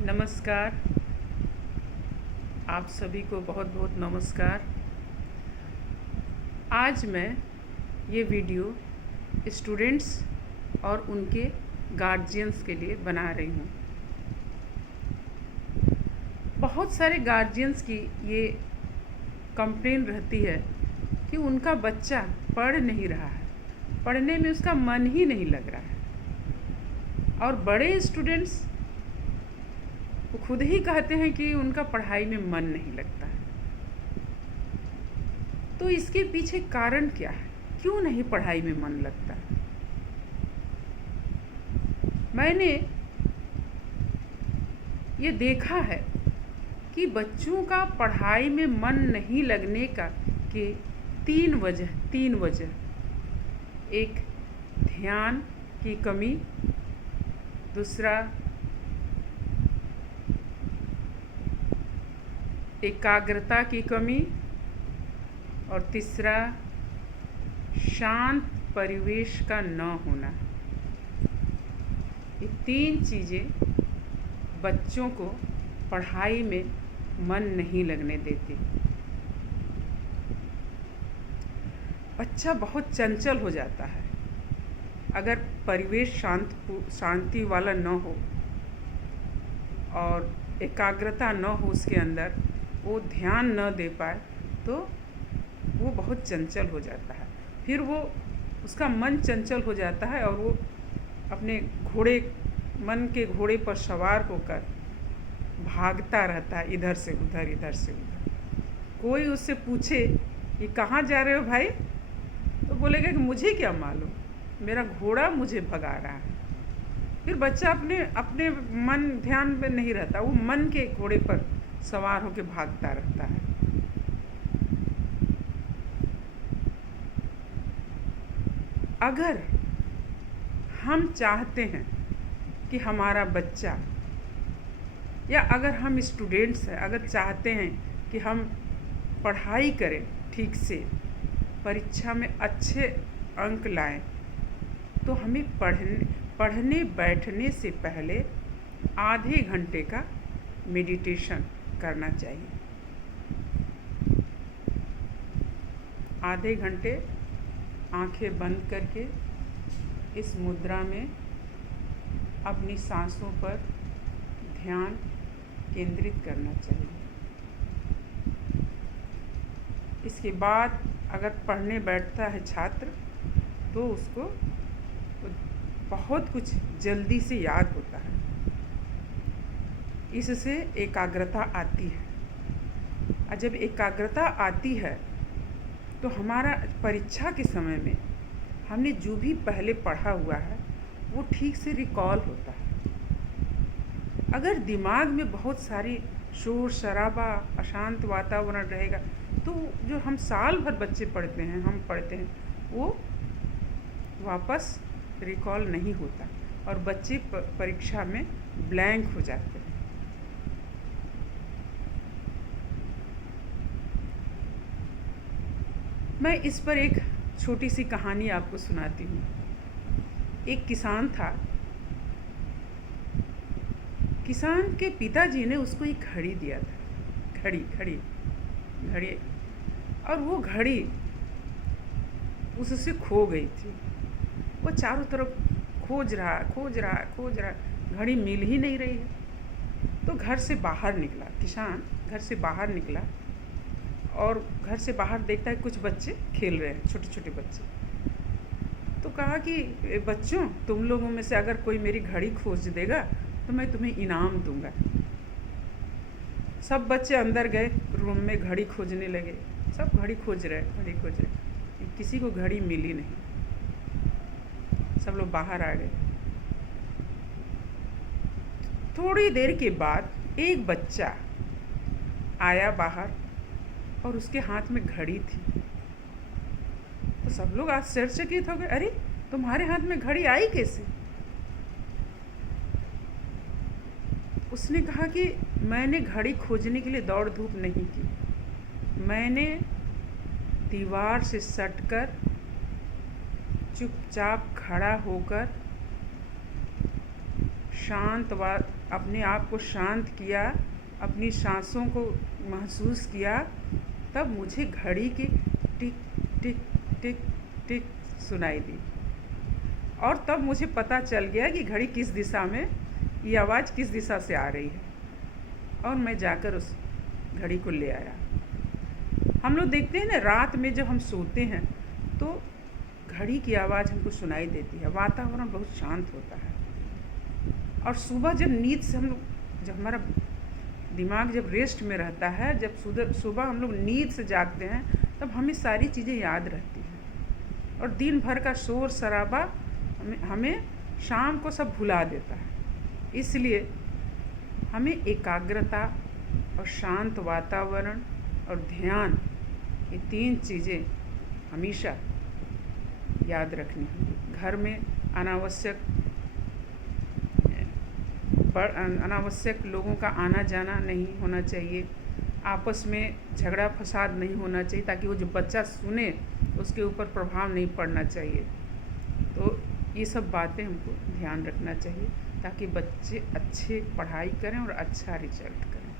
नमस्कार। आप सभी को बहुत बहुत नमस्कार। आज मैं ये वीडियो स्टूडेंट्स और उनके गार्जियंस के लिए बना रही हूँ। बहुत सारे गार्जियंस की ये कंप्लेन रहती है कि उनका बच्चा पढ़ नहीं रहा है, पढ़ने में उसका मन ही नहीं लग रहा है। और बड़े स्टूडेंट्स वो खुद ही कहते हैं कि उनका पढ़ाई में मन नहीं लगता है। तो इसके पीछे कारण क्या है? क्यों नहीं पढ़ाई में मन लगता है? मैंने ये देखा है कि बच्चों का पढ़ाई में मन नहीं लगने का के तीन वजह। एक, ध्यान की कमी। दूसरा, एकाग्रता की कमी। और तीसरा, शांत परिवेश का न होना। ये तीन चीज़ें बच्चों को पढ़ाई में मन नहीं लगने देती। बच्चा बहुत चंचल हो जाता है अगर परिवेश शांति वाला न हो और एकाग्रता न हो उसके अंदर, वो ध्यान न दे पाए तो वो बहुत चंचल हो जाता है। फिर वो उसका मन चंचल हो जाता है और वो अपने मन के घोड़े पर सवार होकर भागता रहता है, इधर से उधर। कोई उससे पूछे कि कहाँ जा रहे हो भाई, तो बोलेगा कि मुझे क्या मालूम, मेरा घोड़ा मुझे भगा रहा है। फिर बच्चा अपने मन ध्यान में नहीं रहता, वो मन के घोड़े पर सवार होकर भागता रहता है। अगर हम चाहते हैं कि हमारा बच्चा, या अगर हम स्टूडेंट्स हैं, अगर चाहते हैं कि हम पढ़ाई करें ठीक से, परीक्षा में अच्छे अंक लाएं, तो हमें पढ़ने बैठने से पहले आधे घंटे का मेडिटेशन करना चाहिए। आधे घंटे आंखें बंद करके इस मुद्रा में अपनी सांसों पर ध्यान केंद्रित करना चाहिए। इसके बाद अगर पढ़ने बैठता है छात्र तो उसको बहुत कुछ जल्दी से याद होता है। इससे एकाग्रता आती है, और जब एकाग्रता आती है तो हमारा परीक्षा के समय में हमने जो भी पहले पढ़ा हुआ है वो ठीक से रिकॉल होता है। अगर दिमाग में बहुत सारी शोर शराबा, अशांत वातावरण रहेगा तो जो हम साल भर बच्चे पढ़ते हैं वो वापस रिकॉल नहीं होता और बच्चे परीक्षा में ब्लैंक हो जाते हैं। मैं इस पर एक छोटी सी कहानी आपको सुनाती हूँ। एक किसान था। किसान के पिताजी ने उसको एक घड़ी दिया था, घड़ी। और वो घड़ी उससे खो गई थी। वो चारों तरफ खोज रहा, घड़ी मिल ही नहीं रही है। तो घर से बाहर निकला किसान, घर से बाहर निकला और घर से बाहर देखता है कुछ बच्चे खेल रहे हैं, छोटे छोटे बच्चे। तो कहा कि बच्चों, तुम लोगों में से अगर कोई मेरी घड़ी खोज देगा तो मैं तुम्हें इनाम दूंगा। सब बच्चे अंदर गए, रूम में घड़ी खोजने लगे। सब घड़ी खोज रहे, किसी को घड़ी मिली नहीं। सब लोग बाहर आ गए। थोड़ी देर के बाद एक बच्चा आया बाहर और उसके हाथ में घड़ी थी। तो सब लोग आश्चर्यचकित हो गए, अरे तुम्हारे हाथ में घड़ी आई कैसे? उसने कहा कि मैंने घड़ी खोजने के लिए दौड़ धूप नहीं की, मैंने दीवार से सटकर चुपचाप खड़ा होकर अपने आप को शांत किया, अपनी सांसों को महसूस किया, तब मुझे घड़ी की टिक टिक टिक टिक सुनाई दी। और तब मुझे पता चल गया कि घड़ी किस दिशा में, ये आवाज़ किस दिशा से आ रही है, और मैं जाकर उस घड़ी को ले आया। हम लोग देखते हैं ना, रात में जब हम सोते हैं तो घड़ी की आवाज़ हमको सुनाई देती है, वातावरण बहुत शांत होता है। और सुबह जब नींद से जब हमारा दिमाग जब रेस्ट में रहता है, जब सुबह हम लोग नींद से जागते हैं, तब हमें सारी चीज़ें याद रहती हैं, और दिन भर का शोर शराबा हमें शाम को सब भुला देता है। इसलिए हमें एकाग्रता और शांत वातावरण और ध्यान, ये 3 चीज़ें हमेशा याद रखनी होगी। घर में अनावश्यक लोगों का आना जाना नहीं होना चाहिए। आपस में झगड़ा फसाद नहीं होना चाहिए, ताकि वो जो बच्चा सुने उसके ऊपर प्रभाव नहीं पड़ना चाहिए। तो ये सब बातें हमको ध्यान रखना चाहिए, ताकि बच्चे अच्छे पढ़ाई करें और अच्छा रिजल्ट करें।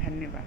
धन्यवाद।